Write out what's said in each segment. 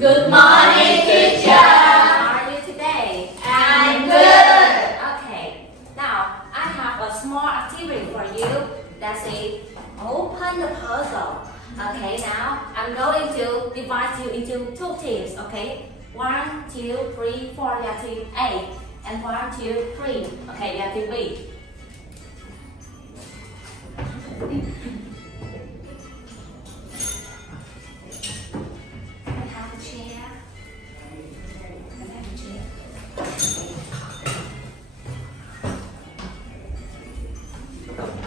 Good morning, teacher. How are you today? I'm good. Okay, now I have a small activity for you. That's it. Open the puzzle. Okay, now I'm going to divide you into two teams. Okay, 1, 2, 3, 4. You have team A, and 1, 2, 3. Okay, you have team B.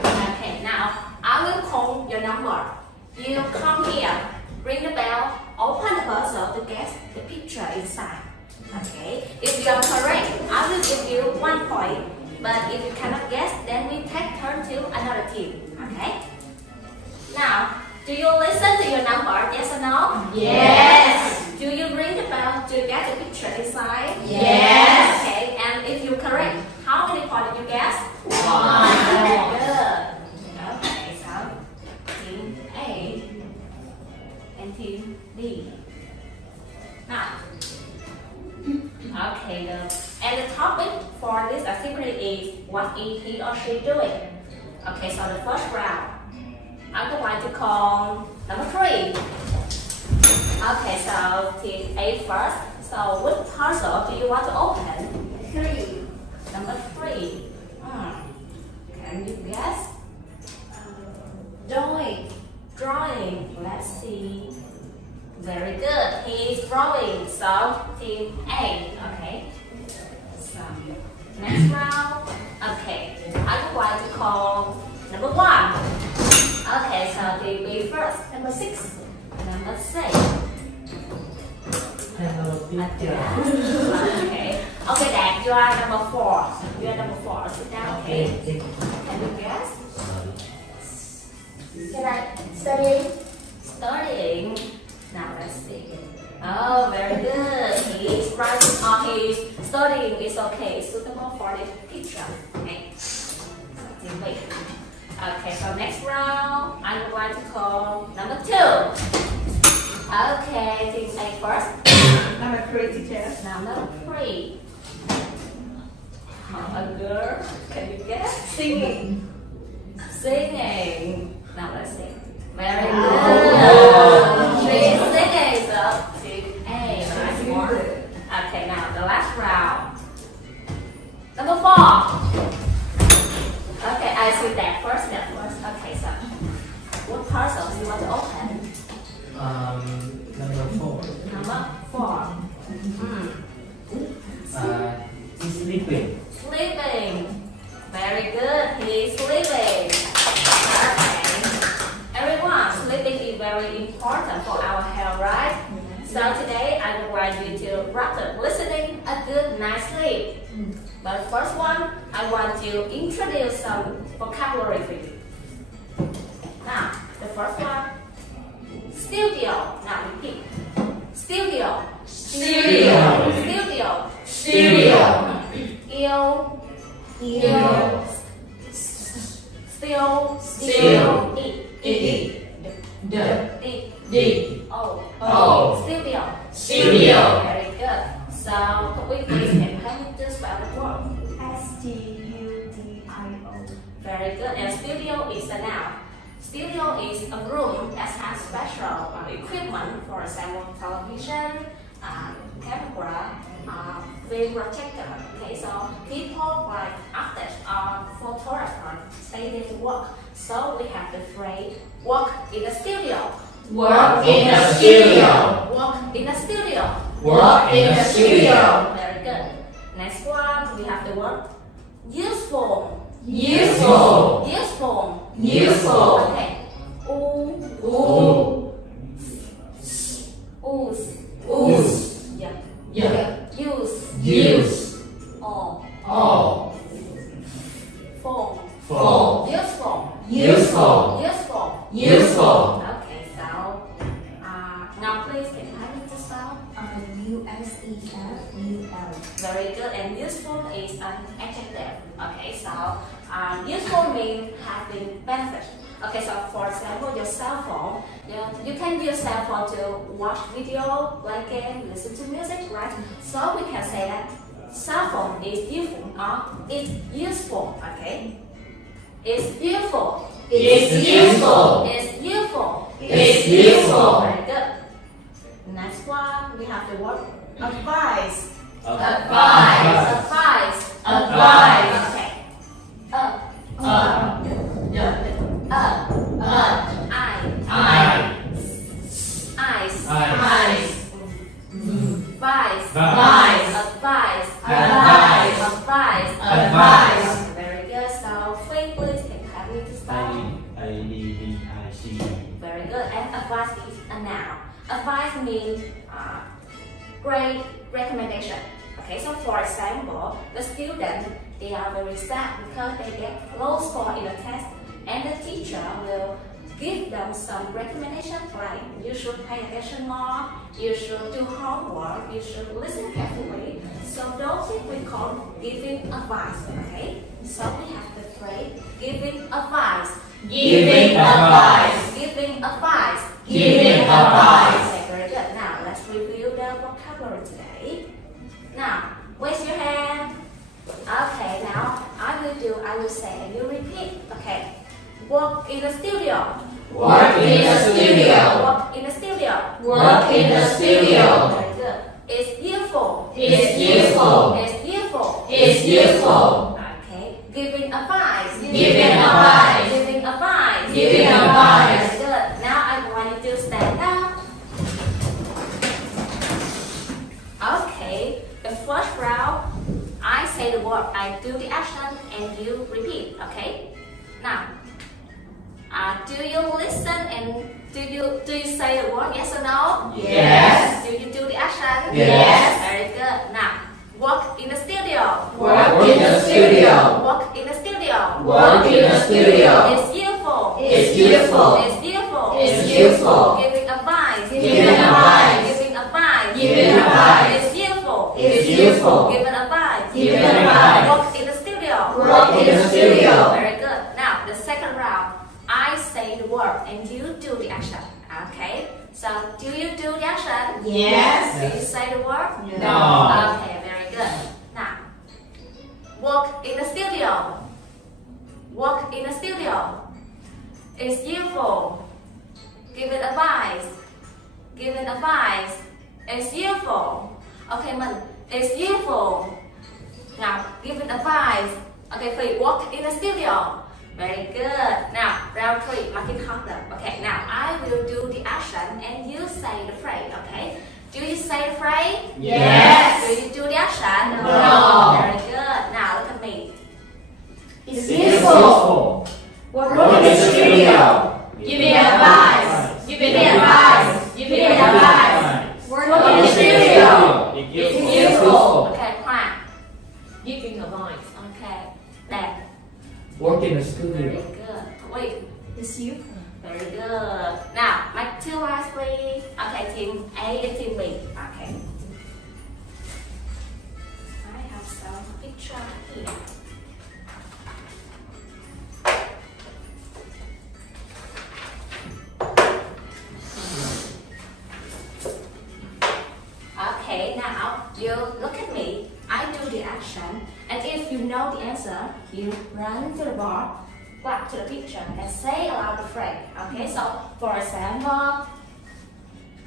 Okay, now I will call your number. You come here, ring the bell, open the puzzle to guess the picture inside. Okay, if you are correct, I will give you 1 point. But if you cannot guess, then we take turn to another team. Okay? Now, do you listen to your number? Yes or no? Yes. Do you ring the bell to get the picture inside? Yes. Okay, and if you correct, how many points did you guess? 1. Good. Okay, so team A and team B. Now, okay, and the topic for this activity is what is he or she doing? Okay, so the first round, I'm going to call number 3. Okay, so team A first. So what puzzle do you want to open? 3. Number 3. Can you guess? Drawing. Drawing. Let's see. Very good. He is drawing. So team A. Okay. So next round. Okay. I'm going to call number 1. Okay. So team B first. Number 6. Number 6. Hello, teacher. Okay. Okay, Dad, you are number 4. You are number 4. Sit down. Okay. Can you guess? Can I study? Studying. Now let's see. Oh, very good. He is writing or he is studying. It's okay. Suitable for this picture. Okay. Okay, so next round, I'm going to call number 2. Okay, team A first. Number 3, teacher. Number 3. A girl. Can you guess? Singing. Singing. Now let's see. Very good. She's singing. So team A. Nice one. Okay, now the last round. Number 4. Okay, I see that first. Okay, so what puzzle do you want to open? Number 4. Number 4. He's sleeping. Sleeping. Very good. He's sleeping. Okay. Everyone, sleeping is very important for our health, right? So today I will want you to practice listening a good night's sleep. But first one, I want to introduce some vocabulary for you. Now, the first one, studio. Now repeat. Studio. Studio. Studio. Studio. Yêu. Yêu. Still. Still. E. D. D. O. O. Studio. Studio. Very good. So, could we please can help me to spell the word? S-T-U-D-I-O. Very good. And studio is a noun. Studio is a room that has special equipment, for example, television, camera, film projector. Okay, so people like artists or photographers say they to work. So we have the phrase work in a studio. Work in a studio. Work in a studio. Work in a studio. Very good. Next one, we have the word useful. Useful. Useful. Useful. Okay. U. Ooh. Use. Use. Yeah. Yeah. Use. Use. All. All. Form. Full. Useful. Useful. Useful. Useful. Okay, so now please can I need to spell? U-S-E-F-U-L. Very good. And useful is an adjective. Okay, so useful means having benefit. Okay, so for example, your cell phone, you can use cell phone to watch video, play game, listen to music, right? So we can say that cell phone is useful or it's useful, okay? It's useful. It's useful. It's useful. It's useful. Very good. Next one, we have the word advice. Advice. Advice. Advice. Okay. Eyes. Advice. Very good. So, Phương, please can you help me to start? I-D-V-I-C. Very good. And advice is a noun. Advice means great recommendation. Okay, so for example, the students, they are very sad because they get low score in the test, and the teacher will give them some recommendation like you should pay attention more, you should do homework, you should listen carefully. So those things we call giving advice. Okay, so we have the phrase giving advice. Giving advice. Giving advice. Giving advice. Okay, very good. Now let's review the vocabulary today. Now, raise your hand. Okay, now I will say and you repeat. Okay. Work in the studio. Work in the studio. Work in the studio. Work in the studio. Very good. It's useful. It's useful. It's useful. It's useful. Okay. Giving advice. Giving advice. Giving advice. Giving advice. Very good. Now I want you to stand up. Okay. The first round, I say the word, I do the action, and you repeat. Okay. Now, do you listen and do you say the word yes or no? Yes. Do you do the action? Yes. Very good. Now, work in the studio. Work in the studio. Work in the studio. Work in the studio. It's useful. It's useful. It's useful. It's useful. Giving advice. Giving advice. Giving advice. Giving advice. It's useful. It's useful. Giving advice. Giving advice. Work in the studio. Work in the studio. Very good. Now, the second round, I say the word and you do the action. Okay. So, do you do the action? Yes. Do you say the word? No. Okay, very good. Now, work in the studio. Work in the studio. It's useful. Giving advice. Giving advice. It's useful. Okay, mình. It's useful. Now, giving advice. Okay, Phi, work in the studio. Very good. Now, round 3, make it harder. Okay, now I will do the action and you say the phrase, okay? Do you say the phrase? Yes. Do you do the action? No. Very good. Now, look at me. It's useful. Work in the studio. Giving advice. Giving advice. Giving advice. Work in the studio. It's useful. Okay, plan. Giving advice. Okay, đẹp. Work in the Very studio. good. Wait. It's useful. Very good. Now, make 2 lines, please. Okay, team A and team B. Okay. I have some picture here. Okay, now you look at me. I do the action, and if you know the answer, you run to the board, back to the picture, and say aloud the phrase. Okay, so for example,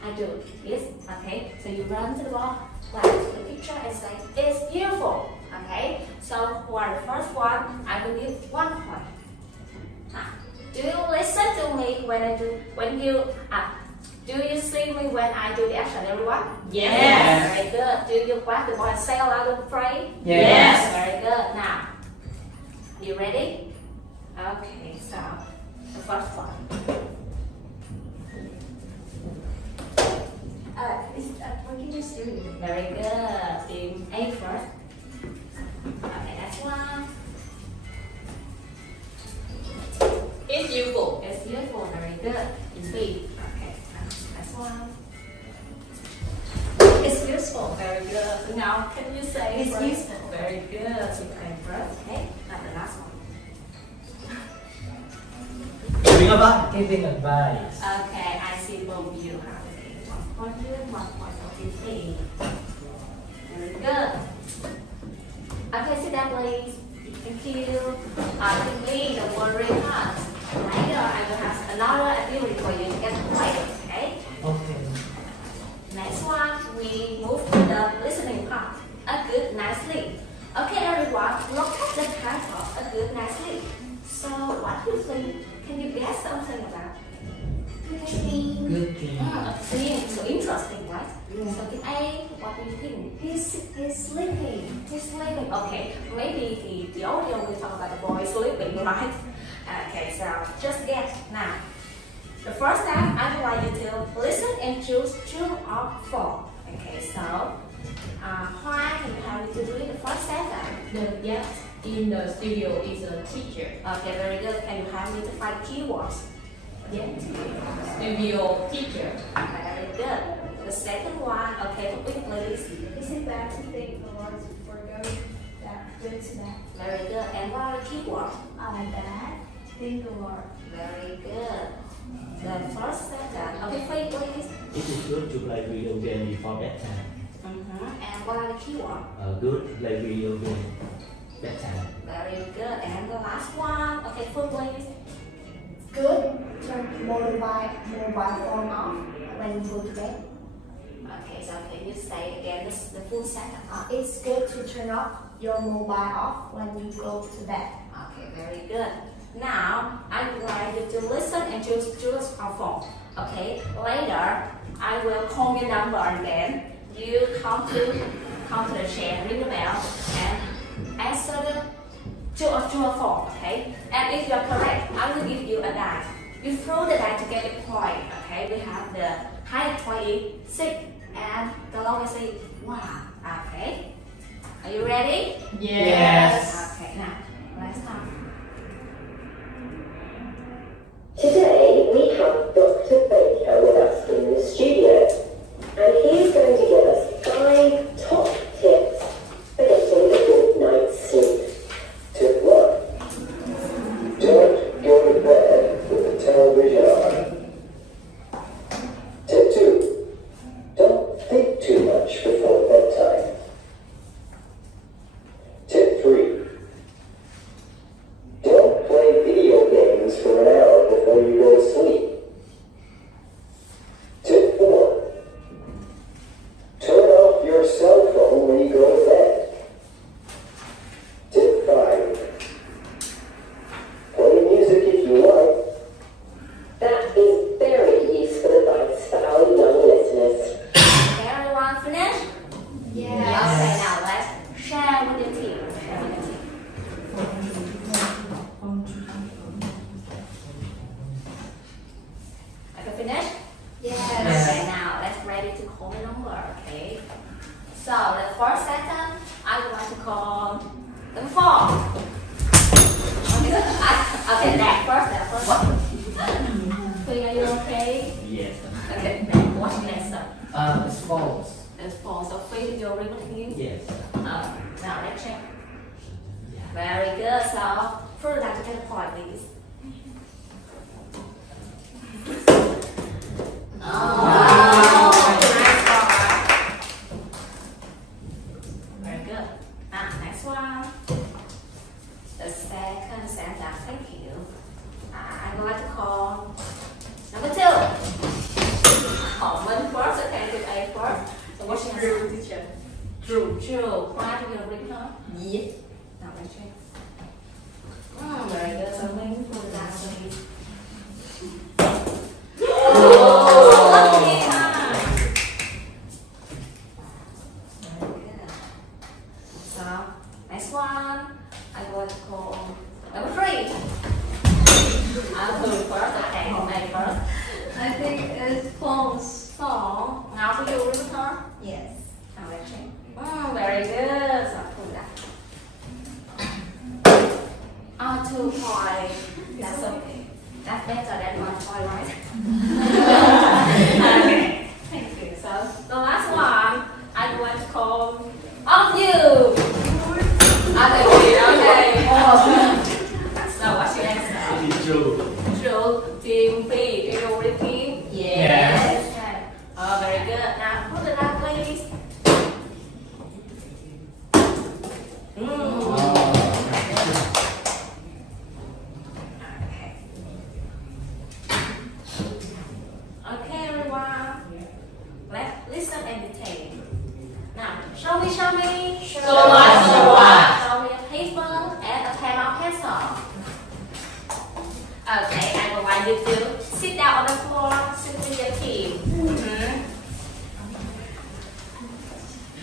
I do this. Okay, so you run to the board, back to the picture, and say it's beautiful. Okay, so for the first one, I will give 1 point. Now, do you listen to me when I do? Do you see me when I do the action, everyone? Yes. Very good. Do you grab the board and say aloud the phrase? Yes. Very good. Now, you ready? Okay, so the first one. It's working in the studio. Very good. Team A first. Okay, next one. It's useful. It's beautiful. Very good. Team B. Okay, next one. It's useful. Very good. So now, can you say It's first? useful. Very good. Team A first. Okay, now the last one. Giving advice. Okay, I see both of you have it. 1 point, 1 point for 15. Very good. Okay, sit down please. Thank you. Quickly, the word really hard. Later, I will have another activity for you to get quiet, okay? Okay. Next one, we move to the listening part. A good night's sleep. Okay, everyone, look at the title, A Good Night's Sleep. So, what do you think? Can you guess something about? Good dream. Theme. So interesting, right? So, the A, what do you think? He's sleeping. He's sleeping. Okay, maybe the audio will talk about the boy sleeping, right? Okay, so just guess now. The first time, I would like you to listen and choose 2 or 4. Okay, so Hoa, can you help me to read the first sentence? The guest in the studio is a teacher. Okay, very good. Can you help me to find keywords? Yes. Studio teacher. Very good. The second one, okay, topic please. Is it bad to think the words before going good to that? Very good. And what are the keywords? Bad. Think the word. Very good. The first sentence, okay, Phương, please. It is good to play video game before bedtime. And what are the keywords? Good to play video game bedtime. Very good. And the last one, okay, Phương, please. Good. Turn mobile phone off when you go to bed. Okay, so can you say again the full sentence? It's good to turn off your mobile off when you go to bed. Okay, very good. Now, I would like you to listen and choose our phone. Okay, later, I will call your number again. You come to the chair, ring the bell, and answer the true or false, okay? And if you're correct, I will give you a die. You throw the die to get a point, okay? We have the highest point is 6 and the lowest is 1, okay? Are you ready? Yes. Okay, now, let's start. Today we have Dr. Baker with us in the studio, and he's going to give us 5 top tips for getting a good night's sleep. Tip 1. Don't go to bed with the television on. Tip 2. Don't think too much before bedtime. Tip 3. Don't play video games for an hour before you go to sleep. Tip 4. Turn off your cell phone when you go to bed. Tip 5. Play music if you like. That is very useful advice for our young listeners. Okay, everyone finished? Yes. Okay, now let's share with your team. Share with your team. Okay, finished? Yes. Okay, now let's ready to call the number, okay? So the first sentence, I would like to call number 4. Okay, that first. Phương, are you okay? Yes. Okay, now what's next? It's false. It's 4. So Phương, you're repeating? Yes. Now let's check. Very good. So Phương would like to get a point, please. Nice one. Very good. Now next one. The second sentence. Thank you. I would like to call number 2. When first, okay, with A first. So what's your answer? teacher. True. Why do you read her? Yes. Now let's check. Very good. So when for the answer is. Oh, lucky, huh? Very good. So next one, I want to call number 3. I'll do it first. Okay, A first. I think it's false. So now for you, read her. Yes. Now let's check. Very good. So pull that. 2 points. That's okay. That's better than 1 point, right? Okay. Thank you. So the last one, I want to call all of you. Okay. So what's your answer? It is true. True. Okay, everyone. Let's listen and dictate. Now, show me. Show what? Show me a paper and a pen or pencil. Okay, I would like you to sit down on the floor, sit with your team.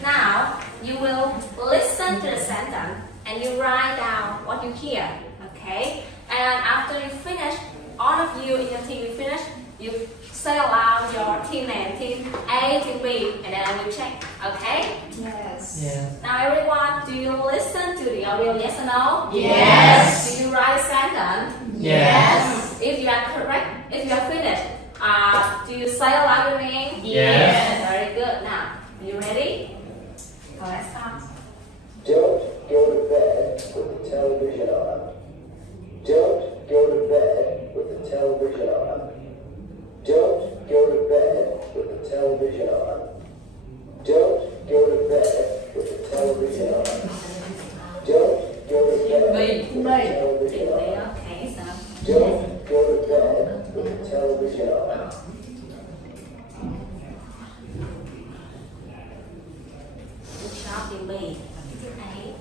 Now, you will listen to the sentence and you write down what you hear. Okay? And after you finish, all of you in your team, you finish, you say aloud your team name, team A, team B, and then I will check. Okay? Yes. Yes. Now everyone, do you listen to the audio, yes or no? Yes. Do you write a sentence? Yes. If you are correct, if you are finished, do you say aloud your name? Yes. Very good. Now, are you ready? So let's start. Don't go to bed with the television on. Don't go to bed with the television on. Don't go to bed with the television on. Don't go to bed with the television on. Don't go to bed with the television on. Okay, so Don't go to bed with the television on. good job, team B. Team A.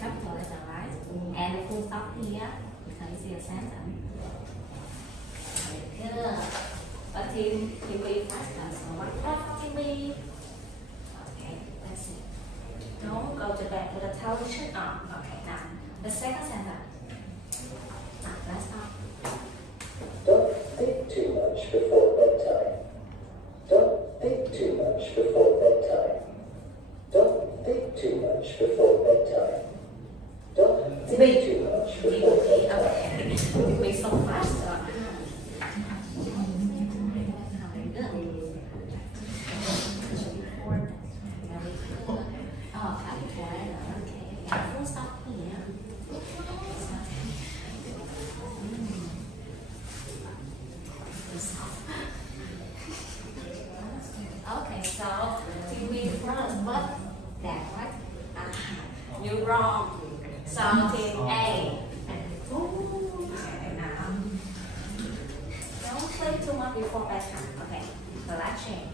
Capital is alright. And the full stop here. Because it's your sentence. Very good. But team B faster. So what for team B? Okay, let's see. Don't go to bed with the television on. Okay, now the second sentence. Let's start. Don't think too much before bedtime. Don't think too much before bedtime. Don't think too much before bedtime. Don't think too much before bedtime. Okay, team B so fast. Okay, so TV first, but that what? You're wrong. So team A. Okay, now don't play too much before bedtime. Okay, the last change.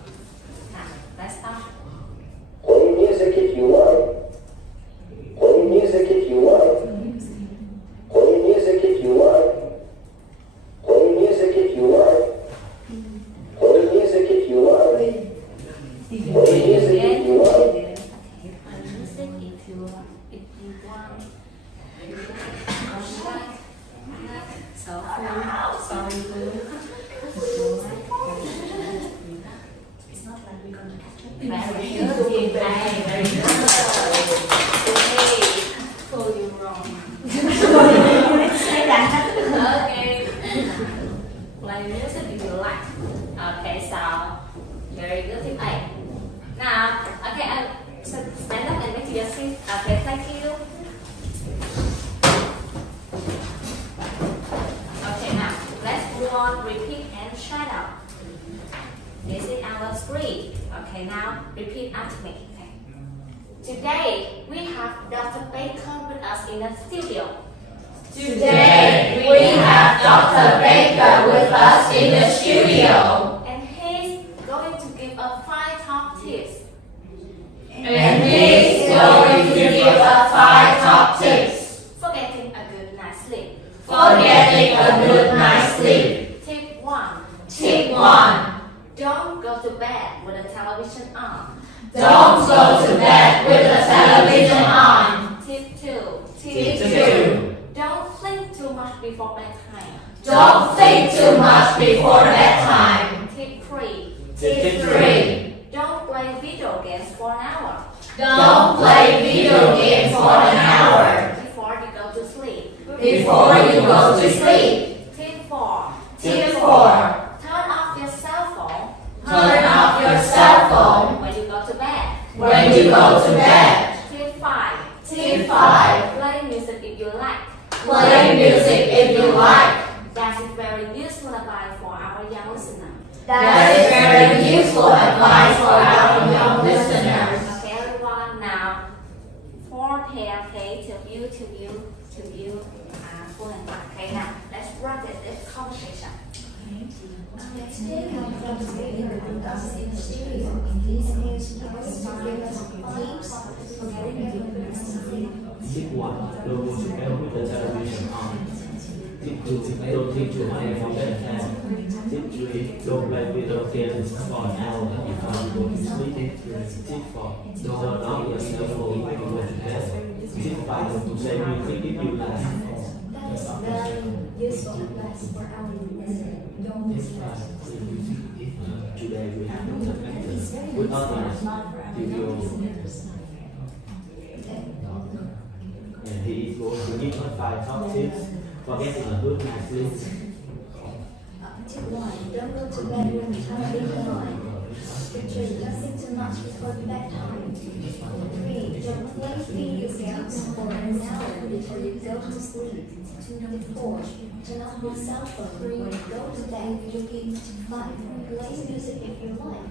Now let's start. Play music if you like. Play music if you like. Play music if you like. Play music if you like. Play music if you like. Play music if you like. Okay, play music if you want. So sorry, it's not like we're gonna catch up. Very good, team A. Very good. Prove you wrong. Okay. Play music if you like. Okay, so very good, team A. Now, okay, stand up and make your seat. Okay, thank you. Okay, now let's move on. Repeat and shout out. This is our screen. Okay, now repeat after me. Okay. Today we have Dr. Baker with us in the studio. Today we have Dr. Baker with us in the studio. And he's going to give us 5 top tips. And he's going to give us 5 top tips for getting a good night's sleep. for getting a good night's sleep. Tip 1. Tip 1. Don't go to bed with the television on. Don't go to bed with the television on. Tip 2. Tip 2. Don't think too much before bedtime. Don't think too much before bedtime. Tip 3. Tip 3. Don't play video games for an hour Don't play video games for an hour before you go to sleep. before you go to sleep. Tip 4. Tip 4. Turn off your cell phone Turn off your cell phone when you go to bed. when you go to bed. Tip 5. Tip 5. Play music if you like. Play music if you like. That is very useful advice for our young listeners. That is very useful advice for our young listeners. Okay, everyone, now 4 pair, okay, to you, Phương and I. Okay, now let's run this conversation. Today we have Dr. Baker with us in the studio. And he's going to give us 5 tips for getting a good night's sleep. Tip 1. Don't go to bed with the television on. Tip 2. Don't take too much before bedtime. Tip 3. Don't play video games for an hour before you go to sleep. Tip 4. Don't turn off your cell phone when you go to bed. Tip 5. Play music if you like. That is very useful advice for our listeners. Don't Tip 5. Play music if today we have no factors. With others, and he is going to give us 5 top tips for getting a good night's sleep. Tip 1. Don't go to bed when the television on. Tip 2. Don't think too much before bedtime. Tip 3. Don't play video games for an hour before you go to sleep. Tip 4. Turn off your cell phone when you go to bed. Tip 5. Play music if you like.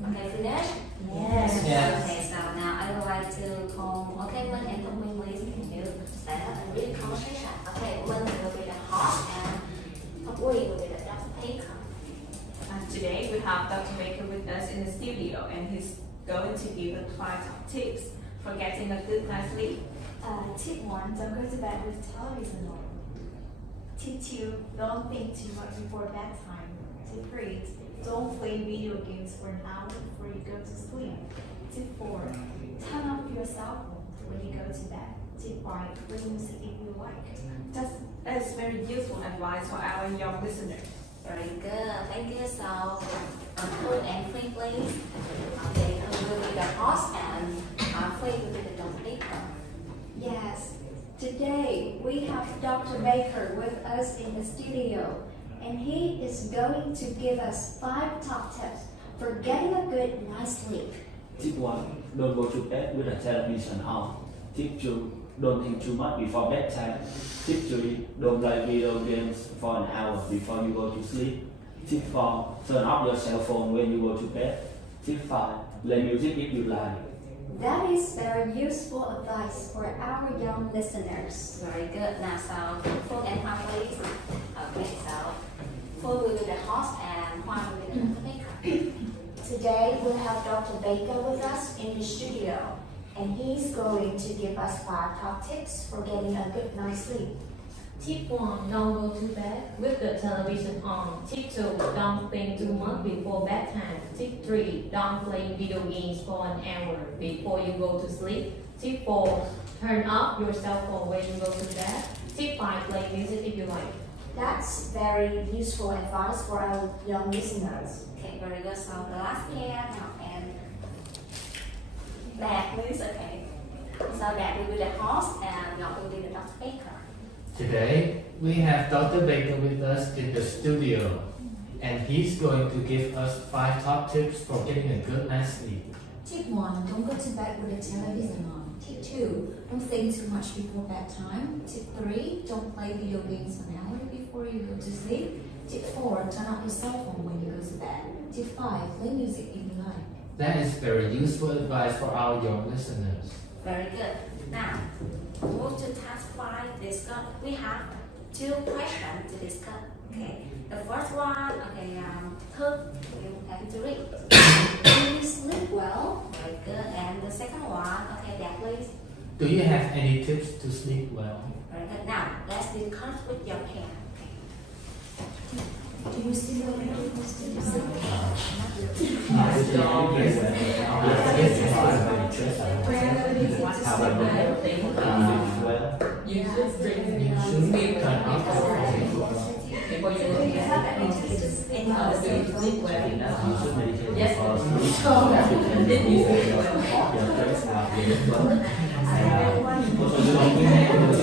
Okay, finish? Yes. Yes. Okay, so now I would like to call, okay, Minh and Thông Minh, please, can you set up a real conversation? Okay, Minh will be the host and Thông Uyên will be the Dr. Baker. Today we have Dr. Baker with us in the studio, and he's going to give us 5 top tips for getting a good night's sleep. Tip 1. Don't go to bed with television on. Tip 2. Don't think too much before bedtime. Tip 3. Don't play video games for an hour before you go to sleep. Tip 4. Turn off your cell phone when you go to bed. Tip 5. Play music if you like. That is very useful advice for our young listeners. Very good, thank you. So, Phương and Phương, please. Okay, Phương will be the host and Phương will be the Dr. Baker. Yes. Today we have Dr. Baker with us in the studio, and he is going to give us 5 top tips for getting a good night's sleep. Tip 1. Don't go to bed with the television on. Tip 2. Don't think too much before bedtime. Tip 3. Don't play video games for an hour before you go to sleep. Tip 4. Turn off your cell phone when you go to bed. Tip 5. Play music if you like. That is very useful advice for our young listeners. Very good. Now, so Phương and Hoa, please. Okay, so Phương will be the host and Hoa will be the Dr. Baker. Today we have Dr. Baker with us in the studio, and he's going to give us 5 top tips for getting a good night's sleep. Tip 1. Don't go to bed with the television on. Tip 2. Don't think too much before bedtime. Tip 3. Don't play video games for an hour before you go to sleep. Tip 4. Turn off your cell phone when you go to bed. Tip 5. Play music if you like. That's very useful advice for our young listeners. Okay, very good. So the last pair now and Dad, please. Okay. So Dad will be the host and Ngọc will be the Dr. Baker. Today, we have Dr. Baker with us in the studio, and he's going to give us 5 top tips for getting a good night's sleep. Tip 1. Don't go to bed with the television on. Tip 2. Don't think too much before bedtime. Tip 3. Don't play video games for an hour before you go to sleep. Tip 4. Turn off your cell phone when you go to bed. Tip 5. Play music if you like. That is very useful advice for our young listeners. Very good. Now, move to task 5. Discuss. We have 2 questions to discuss. Okay. The first one, okay, Thức, you have to read. Do you sleep well? Very good. And the second one, okay, Dad, please. Do you have any tips to sleep well? Very good. Now, let's discuss with your pen. Okay. Do you sleep well? You should drink milk Turn off your phone. before you go to bed. Any other Do you sleep well? You should meditate Yes. before sleep. Did you sleep well? Your friends are very well. And also you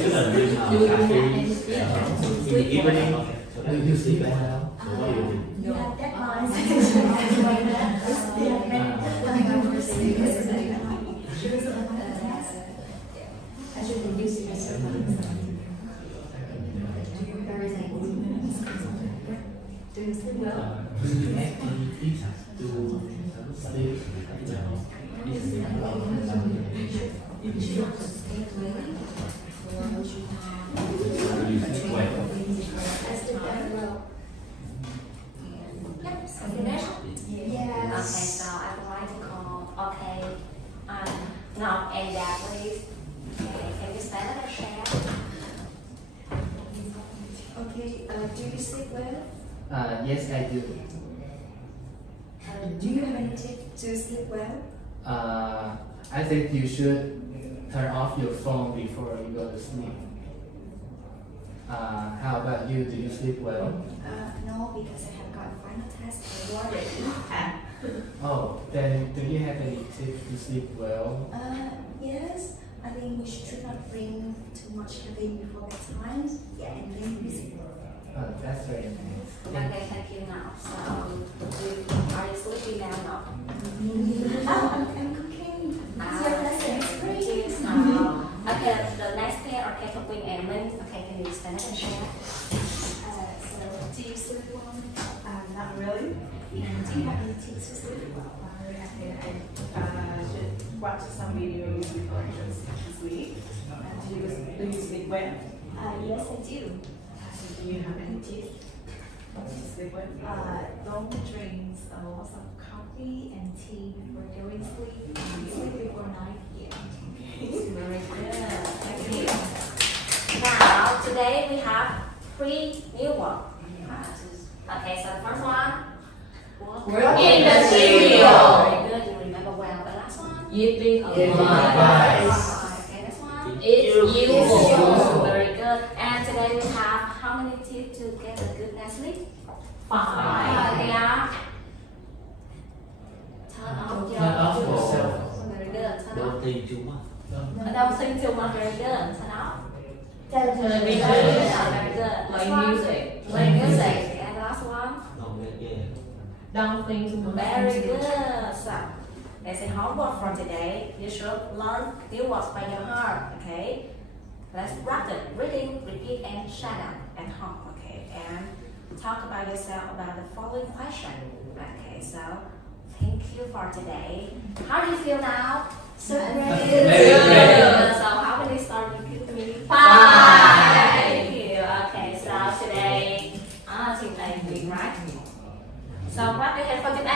don't drink caffeine in the evening. So that you sleep well. So what do you think? You have deadlines. We have many deadlines for sleep. I should be used to this. Very nice. Do you sleep well? Do you have any tips to sleep well? You should not sleep late, or you should have You sleep well. I sleep very well. Yes, I do. Do you have any tips to sleep well? I think you should turn off your phone before you go to sleep. How about you? Do you sleep well? No, because I have got a final test. I'm worried. Oh, then do you have any tips to sleep well? Yes. I think we should not drink too much caffeine before bedtime. Yeah, and then music. Oh, that's very nice. Okay, thank you now. So, are you sleeping now? No. Oh, I'm cooking. It's your lesson. It's free. Okay, the next thing, okay, cooking and link. Okay, can you stand up and share? So, do you sleep well? Not really. And do you have any tips to sleep well? I should watch some videos before just sleep. Do you sleep well? Yes, I do. Do you have any tips to sleep well? Don't drink lots of coffee and tea before going to sleep. Sleep before 9 p.m. Very good. Thank you. Now, today we have 3 new words. Okay, so the first one. Work in the studio. Very good. You remember well. The last one. Giving advice. Okay, next one. It's useful. Very good. And today we have how many tips to get a good night's sleep? 5. Yeah. Turn off your cell phone. Very good. Turn Don't off. think too much. Don't think too much. Very good. Turn off. Television. Very good. Play Next one. music. Play music. And the last one. No, yeah. Don't think too much. Very good. So, as a homework from today, you should learn new words by your heart. Okay. Let's practice reading, repeat, and shut up at home. Okay. And talk about yourself about the following question. Okay. So, thank you for today. How do you feel now? So great. Very good. So, how many stars you give me? 5. Thank you. Okay. So today, team A win, right? So, clap your hands for team A.